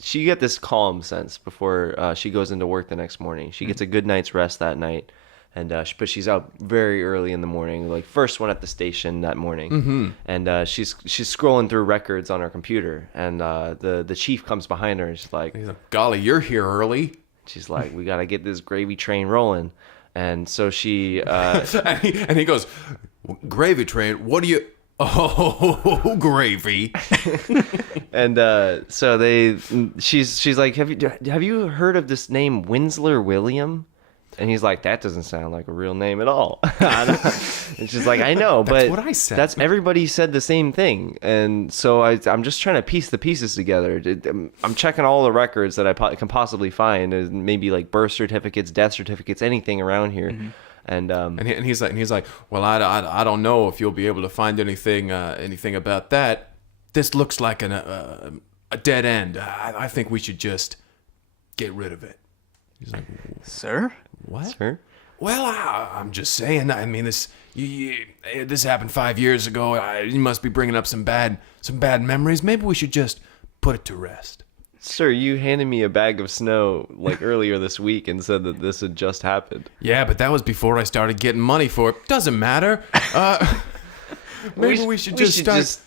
she get this calm sense before she goes into work the next morning. She gets a good night's rest that night, and but she's out very early in the morning, like first one at the station that morning, and she's scrolling through records on her computer, and the chief comes behind her, and she's like, "Golly, you're here early." She's like, "We gotta get this gravy train rolling." And so she and he goes, "Gravy train? What do you? Oh, gravy!" And so she's like, "Have you heard of this name Winsler William?" And he's like, "That doesn't sound like a real name at all." And she's like, "I know, but what I said. That's everybody said the same thing." And so I'm just trying to piece the pieces together. I'm checking all the records that I can possibly find, maybe like birth certificates, death certificates, anything around here. And he's like, "Well, I don't know if you'll be able to find anything about that. This looks like a dead end. I think we should just get rid of it." He's like, Sir? "What?" Sir? "Well, I'm just saying. I mean, this happened 5 years ago. You must be bringing up some bad memories. Maybe we should just put it to rest." "Sir, you handed me a bag of snow like earlier this week and said that this had just happened." "Yeah, but that was before I started getting money for it. Doesn't matter. Maybe we should just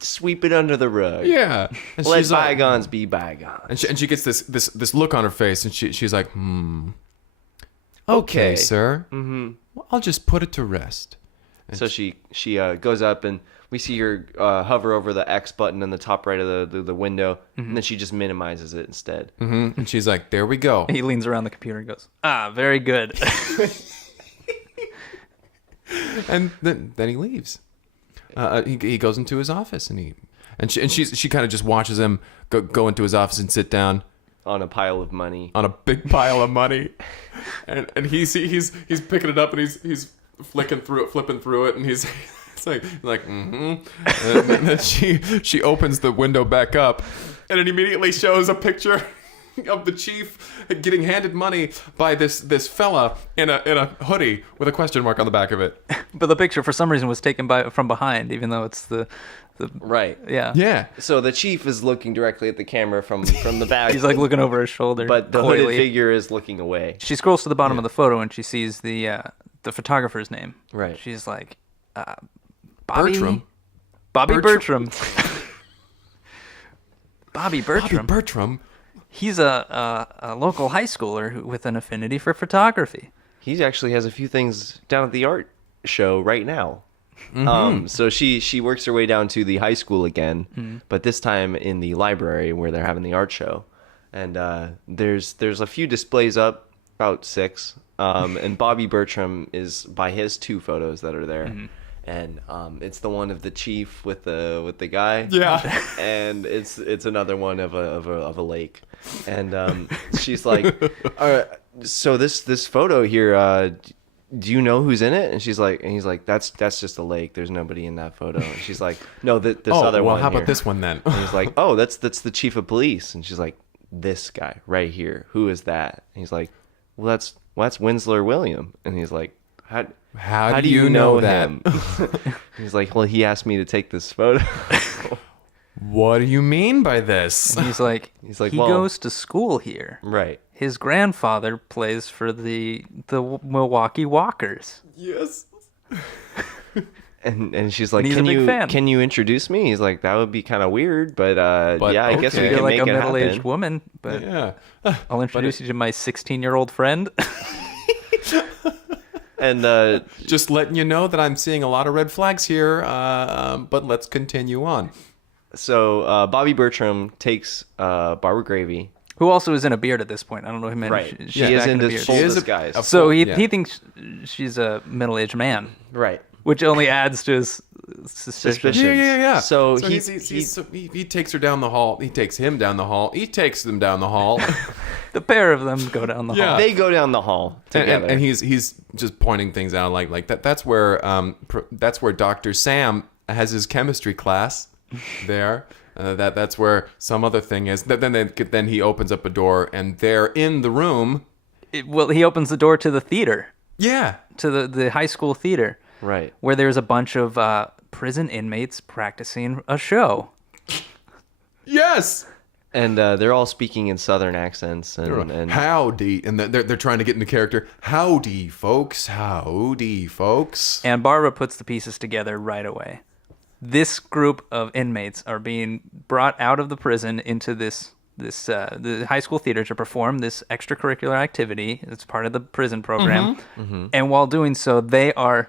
sweep it under the rug. Yeah." And Let she's like, bygones be bygones. and she gets this look on her face, and she's like, Okay, sir. Well, I'll just put it to rest." And so she goes up, and we see her hover over the X button in the top right of the window, and then she just minimizes it instead. and she's like, "There we go." He leans around the computer and goes, very good. And then he leaves. He goes into his office, and she kind of just watches him go into his office and sit down On a pile of money. on a big pile of money, and he's picking it up, and he's flipping through it, and he's it's like and then she opens the window back up, and it immediately shows a picture of the chief getting handed money by this fella in a hoodie with a question mark on the back of it. But the picture, for some reason, was taken from behind, even though it's the Right. yeah. So the chief is looking directly at the camera from the back. He's like looking over his shoulder. But the coyly. hooded figure is looking away. She scrolls to the bottom of the photo and she sees the photographer's name. Right. She's like, Bobby Bertram. Bobby Bertram. Bertram. Bobby Bertram. Bobby Bertram. He's a local high schooler with an affinity for photography. He actually has a few things down at the art show right now. So she works her way down to the high school again, but this time in the library where they're having the art show. And there's a few displays up, about 6. And Bobby Bertram is by his 2 photos that are there. And it's the one of the chief with the guy. Yeah. And it's another one of a lake. And she's like, so this photo here, do you know who's in it? And he's like, that's just a lake. There's nobody in that photo. And she's like, no, this other one. Well, how here. about this one then? And he's like, oh, that's the chief of police. And she's like, this guy right here. Who is that? And he's like, well, that's Winsler William. And he's like, how do you know him? He's like, well, he asked me to take this photo. What do you mean by this? And he's like, he well, goes to school here. Right. His grandfather plays for the Milwaukee Walkers. Yes. And she's like, And he's a big fan. Can you introduce me? He's like, that would be kind of weird, but yeah, I guess we okay. You're can like make a it middle-aged happen. woman, but Yeah. I'll introduce you to my 16-year-old friend. And Just letting you know that I'm seeing a lot of red flags here, but let's continue on. so Bobby Bertram takes Barbara Gravy. Who also is in a beard at this point. I don't know him. Right. She's She is back in a this beard. full She is a- disguise. a- So Yeah. he thinks she's a middle-aged man, Right. which only adds to his suspicion. Suspicion. Yeah. So he takes her down the hall. He takes him down the hall. He takes them down the hall. The pair of them go down the Yeah. hall. They go down the hall together. and he's just pointing things out like that. That's where Dr. Sam has his chemistry class there, That's where some other thing is. Then he opens up a door, and they're in the room. He opens the door to the theater. Yeah. To the high school theater. Right. Where there's a bunch of prison inmates practicing a show. Yes. And they're all speaking in Southern accents. And howdy. And they're trying to get into character. Howdy, folks. Howdy, folks. And Barbara puts the pieces together right away. This group of inmates are being brought out of the prison into the high school theater to perform this extracurricular activity. It's part of the prison program. And while doing so, they are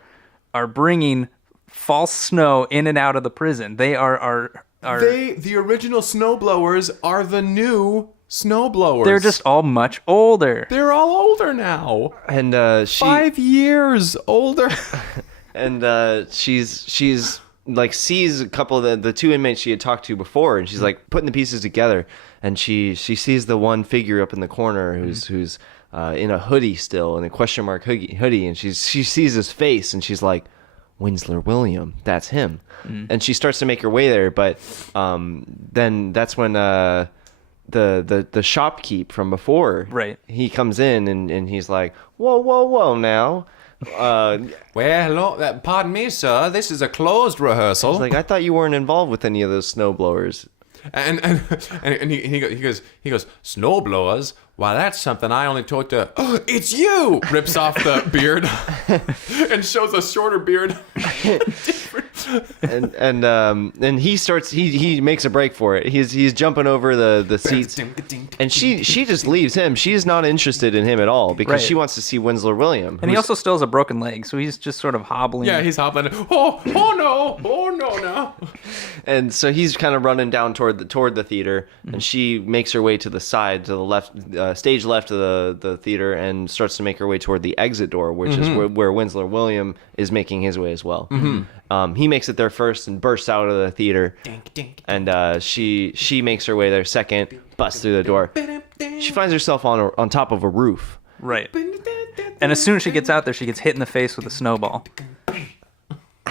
bringing false snow in and out of the prison. They are the original snowblowers are the new snowblowers. They're just all much older. They're all older now. And 5 years older. And she's like sees a couple of the two inmates she had talked to before, and she's like putting the pieces together, and she sees the one figure up in the corner who's in a hoodie still, in a question mark hoodie, and she sees his face, and she's like, Winsler William, that's him. And she starts to make her way there, but then that's when the shopkeep from before, right, he comes in, and he's like, whoa now. Well, hello, pardon me, sir. This is a closed rehearsal. He's like, I thought you weren't involved with any of those snowblowers. And he goes, snowblowers? Why, that's something I only talk to. Oh, it's you! Rips off the beard and shows a shorter beard. and he makes a break for it. He's jumping over the seats, and she just leaves him. She's not interested in him at all because she wants to see Winsler William. And he also still has a broken leg, so he's just sort of hobbling. Yeah, he's hobbling. Oh no. And so he's kind of running down toward the theater, and she makes her way to the side, to the left, stage left of the theater, and starts to make her way toward the exit door, which is where Winsler William is making his way as well. He makes it there first and bursts out of the theater, and she makes her way there second, busts through the door. She finds herself on top of a roof. Right. And as soon as she gets out there, she gets hit in the face with a snowball.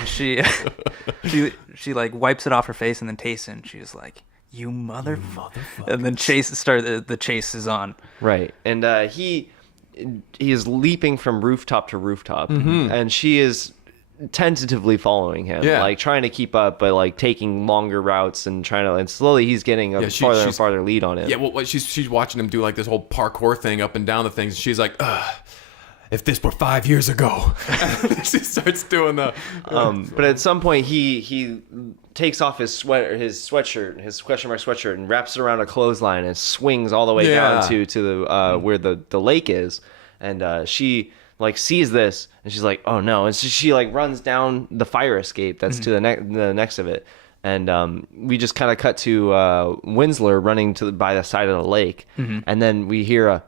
She like wipes it off her face and then tastes it, and she's like, "You motherfucker!" And then the chase is on. Right, and he is leaping from rooftop to rooftop, and she is tentatively following him, like trying to keep up, but like taking longer routes and slowly he's getting a farther and farther lead on him. Yeah, well, she's watching him do like this whole parkour thing up and down the things. She's like, if this were 5 years ago. She starts doing the. But at some point he takes off his sweatshirt, his question mark sweatshirt, and wraps it around a clothesline and swings all the way down to the where the lake is, and she like sees this and she's like, oh no, and so she like runs down the fire escape that's to the next of it, and we just kind of cut to Winsler running by the side of the lake, and then we hear a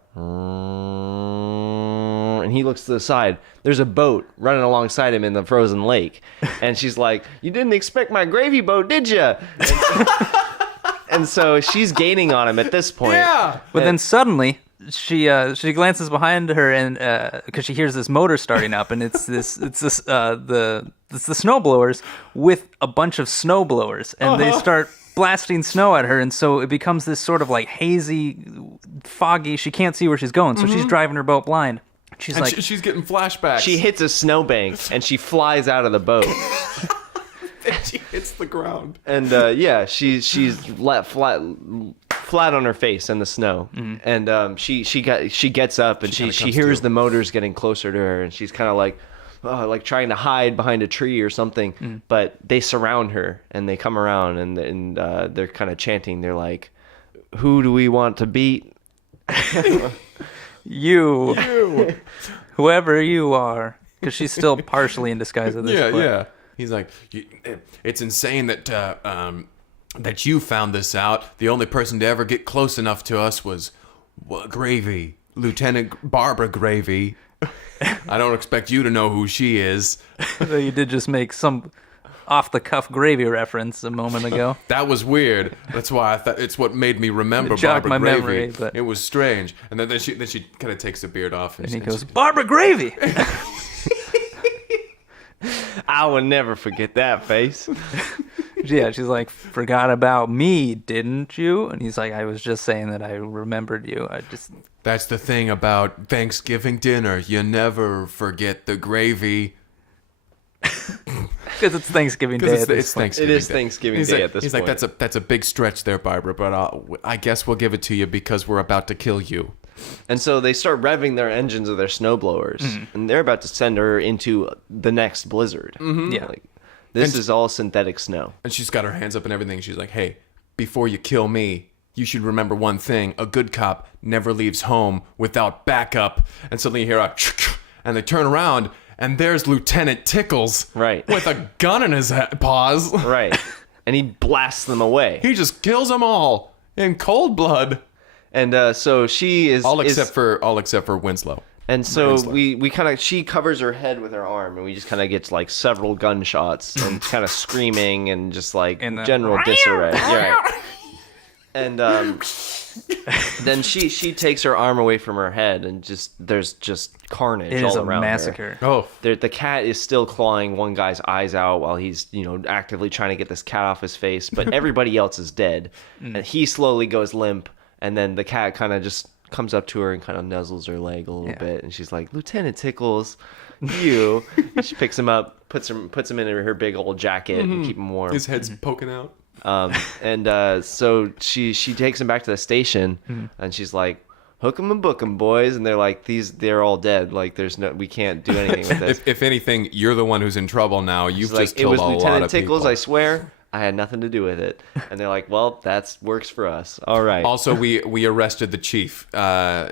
and he looks to the side. There's a boat running alongside him in the frozen lake, and she's like, you didn't expect my gravy boat, did you? And so she's gaining on him at this point. Yeah. But then suddenly she glances behind her, and because she hears this motor starting up, and it's the snowblowers with a bunch of snowblowers, and they start blasting snow at her, and so it becomes this sort of like hazy, foggy. She can't see where she's going, so she's driving her boat blind. She's she's getting flashbacks. She hits a snowbank and she flies out of the boat. And she hits the ground. And she's flat on her face in the snow. And she gets up and she hears the motors getting closer to her, and she's kind of like trying to hide behind a tree or something. But they surround her and they come around and they're kind of chanting. They're like, "Who do we want to beat?" You. Whoever you are, because she's still partially in disguise at this point. Yeah. He's like, it's insane that that you found this out. The only person to ever get close enough to us was Gravy, Lieutenant Barbara Gravy. I don't expect you to know who she is. Though you did just make some off-the-cuff Gravy reference a moment ago. That was weird. That's why I thought it's what made me remember It jogged Barbara my Gravy. memory, but- It was strange. And then she kind of takes the beard off. And he goes, Barbara Gravy! I will never forget that face. Yeah, she's like, forgot about me, didn't you? And he's like, I was just saying that I remembered you. That's the thing about Thanksgiving dinner. You never forget the gravy. Because it's Thanksgiving Day. It's Thanksgiving It is Day. Thanksgiving Day at this He's point. like, that's a big stretch there, Barbara, but I guess we'll give it to you because we're about to kill you. And so they start revving their engines of their snowblowers, and they're about to send her into the next blizzard. Yeah. Like, this is all synthetic snow. And she's got her hands up and everything. She's like, hey, before you kill me, you should remember one thing. A good cop never leaves home without backup. And suddenly you hear a and they turn around, and there's Lieutenant Tickles. Right. With a gun in his paws. Right. And he blasts them away. He just kills them all in cold blood. And so she is... All except for Winslow. And so Winslow. we kind of... She covers her head with her arm, and we just kind of get like several gunshots and kind of screaming and just like general disarray. Yeah, right. And then she takes her arm away from her head, and there's just carnage It all is a around massacre. her. Oh. The cat is still clawing one guy's eyes out while he's actively trying to get this cat off his face, but everybody else is dead, and he slowly goes limp, and then the cat kind of just comes up to her and kind of nuzzles her leg a little bit, and she's like, Lieutenant Tickles, you. And she picks him up, puts him in her big old jacket and keep him warm. His head's poking out. So she takes him back to the station, and she's like, hook 'em and book 'em, boys. And they're like, they're all dead. Like, we can't do anything with this. If anything, you're the one who's in trouble now. You've She's just like, it killed was a lot Lieutenant of Tickles, people. I swear. I had nothing to do with it. And they're like, well, that works for us. All right. Also, we arrested the chief. Now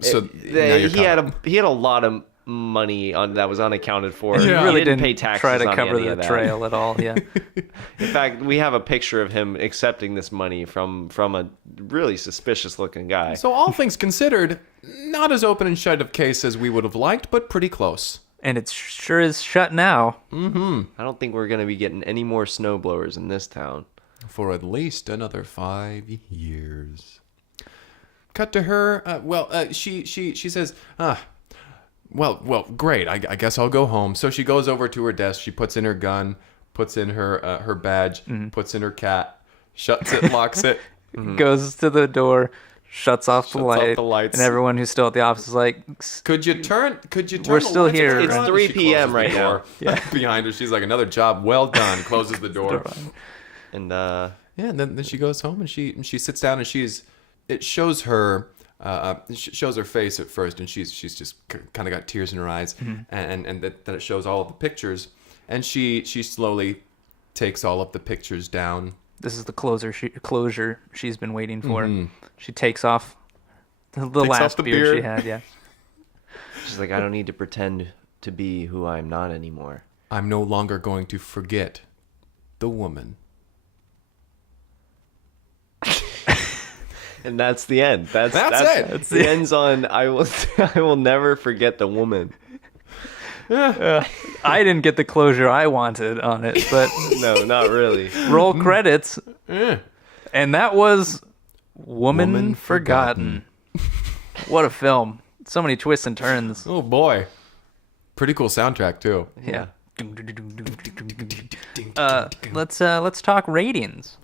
you're he had a lot of money that was unaccounted for. Yeah. He He really didn't didn't pay taxes try to on cover any the of that. trail at all. Yeah. In fact, we have a picture of him accepting this money from a really suspicious looking guy. So all things considered, not as open and shut of case as we would have liked, but pretty close. And it sure is shut now. I don't think we're going to be getting any more snowblowers in this town. For at least another 5 years. Cut to her. She says, well, great. I guess I'll go home. So she goes over to her desk. She puts in her gun, puts in her badge, puts in her cat, shuts it, locks it. Goes to the door, shuts off the lights. and everyone who's still at the office is like, Could you turn? We're the still lights here. back It's on? 3 She p.m. closes right the door. Yeah. Behind her, she's like, another job well done. Closes the door. And And then she goes home and she sits down and it shows her shows her face at first, and she's just kind of got tears in her eyes, and then it shows all of the pictures, and she slowly takes all of the pictures down. this is the closure she's been waiting for. She takes off the last the beer she beard. had. Yeah. she's like, I don't need to pretend to be who I'm not anymore. I'm no longer going to forget the woman. And that's the end. That's it. It ends on I will never forget the woman. I didn't get the closure I wanted on it, but No, not really. roll credits. Eh. And that was Woman Forgotten. What a film. So many twists and turns. Oh boy, pretty cool soundtrack too. Yeah. Let's talk ratings.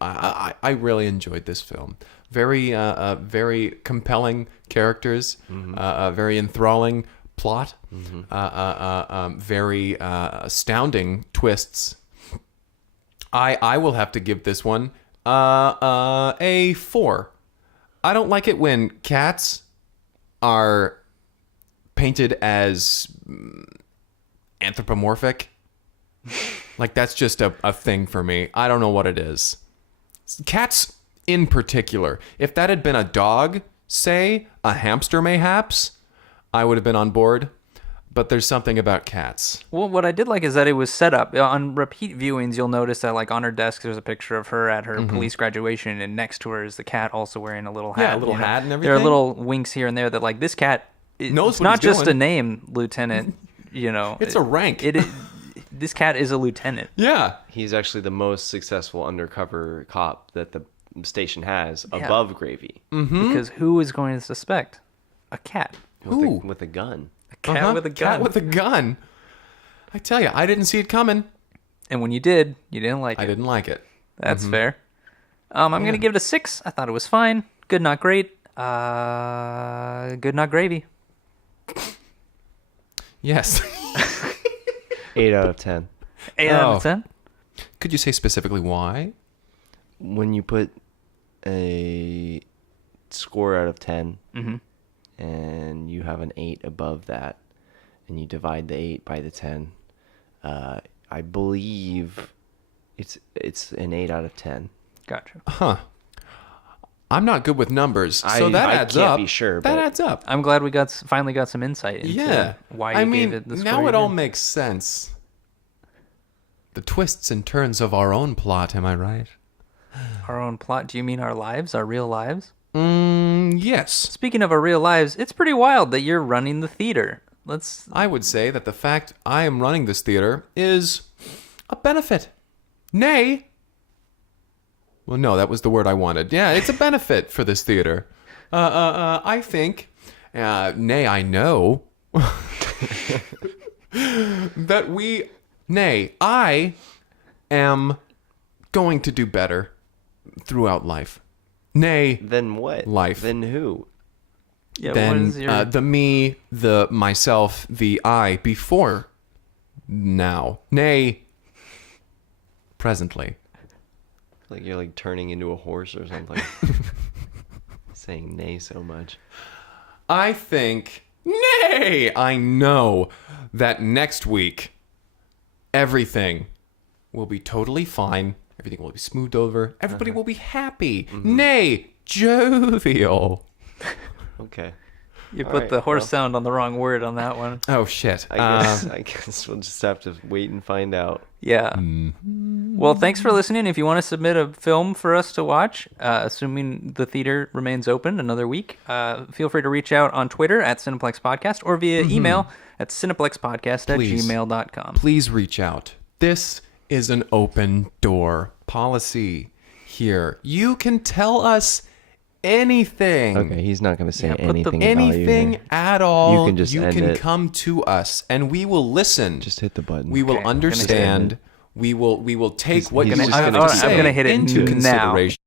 I really enjoyed this film. Very compelling characters, very enthralling plot, very astounding twists. I will have to give this one a 4. I don't like it when cats are painted as anthropomorphic. Like, that's just a thing for me. I don't know what it is. Cats in particular. If that had been a dog, say, a hamster mayhaps, I would have been on board. But there's something about cats. Well, what I did like is that it was set up. On repeat viewings, you'll notice that, like, on her desk, there's a picture of her at her police graduation, and next to her is the cat also wearing a little hat. Yeah, a little hat and There are everything. little winks here and there that, like, this cat, Knows it's what not he's just doing. a name, Lieutenant, It's a rank. This cat is a lieutenant. Yeah. He's actually the most successful undercover cop that the station has, above Gravy. Because who is going to suspect? A cat. Who? With a gun. A cat with a gun. Cat with a gun. I tell you, I didn't see it coming. and when you did, you didn't like it. I didn't like it. That's fair. I'm going to give it a 6. I thought it was fine. Good, not great. Good, not gravy. Yes. 8 out of 10. 8 out of 10? Could you say specifically why? When you put a score out of 10 and you have an 8 above that and you divide the 8 by the 10, I believe it's an 8 out of 10. Gotcha. Huh. I'm not good with numbers, so that adds can't up. be sure, that but- adds up. I'm glad we finally got some insight into why you gave it the score now you it all did. makes sense. The twists and turns of our own plot, am I right? Our own plot. Do you mean our lives, our real lives? Yes. Speaking of our real lives, it's pretty wild that you're running the theater. I would say that the fact I am running this theater is a benefit. Nay. Well, no, that was the word I wanted. Yeah, it's a benefit for this theater. I think, nay, I know, that I am going to do better throughout life. Nay, Then what? Life. Then who? Yeah, what then is your... the me, the myself, the I before now. Nay, presently. Like you're like turning into a horse or something. Saying nay so much. I think, nay, I know that next week everything will be totally fine. Everything will be smoothed over. Everybody will be happy. Nay, jovial. Okay. You All put right, the horse well. sound on the wrong word on that one. Oh, shit. I guess we'll just have to wait and find out. Yeah. Well, thanks for listening. If you want to submit a film for us to watch, assuming the theater remains open another week, feel free to reach out on Twitter at Cineplex Podcast or via email at cineplexpodcast@gmail.com. Please reach out. This is an open door policy here. You can tell us anything. Okay, he's not going to say Yeah, put the- anything about you Anything here. at all. You can just end it. come to us and we will listen. Just hit the button. We will Okay, I'm gonna understand. We will take what He's you just have gonna to keep say I'm gonna hit it into now. consideration.